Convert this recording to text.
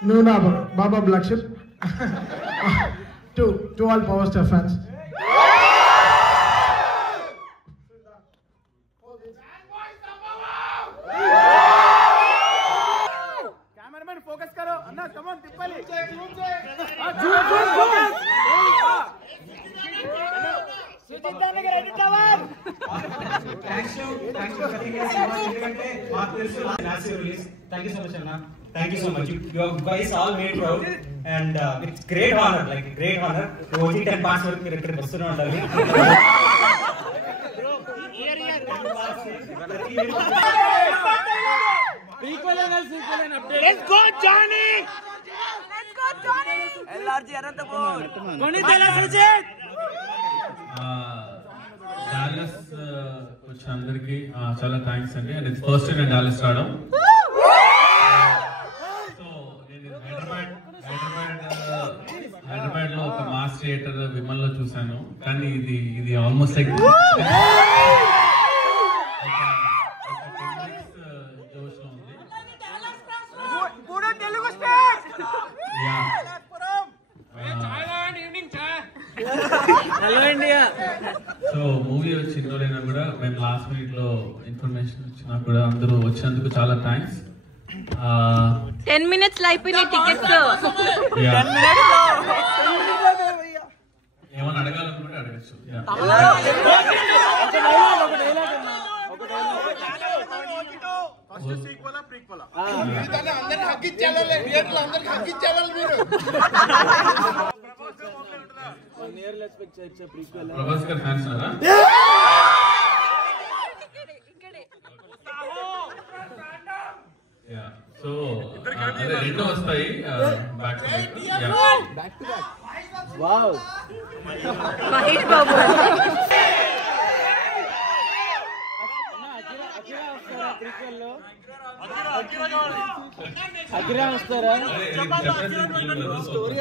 No, Baba Blackship. To all Power Star fans. Cameraman, focus karo. Anna, come on, tippali. Thank you so much, Anna. Thank you so much. You guys all made proud, and it's great honor. Like great honor. OG 10 pass work మీరు ఇక్కడ వస్తూనే ఉండాలి. Let's go, Johnny. LRG Anantapur. Konitala Sujit. Dallas వచ్చిన అందరికి చాలా thanks అండి. And it's first time నేను Dallas రావడం. సో నేను హైదరాబాద్ లో ఒక మాస్ థియేటర్ విమల్ లో చూసాను, కానీ ఇది ఆల్మోస్ట్ లైక్ జోష్ లో ఉంది. Hello India. సో మూవీ వచ్చిందో లేనా కూడా మేము లాస్ట్ మినిట్ లో ఇన్ఫర్మేషన్ వచ్చినా కూడా అందరూ వచ్చినందుకు చాలా థ్యాంక్స్. 10 minutes లో అయిపోయిన టికెట్స్. ఏమన్నా అడగాలనుకుంటే అడగచ్చు. ప్రభాస్ గారు ఫ్యాన్స్ ఉన్నారా? సో అదే రెండు వస్తాయి back to back. Wow. Mahesh Babu. Akira వస్తారా? స్టోరీ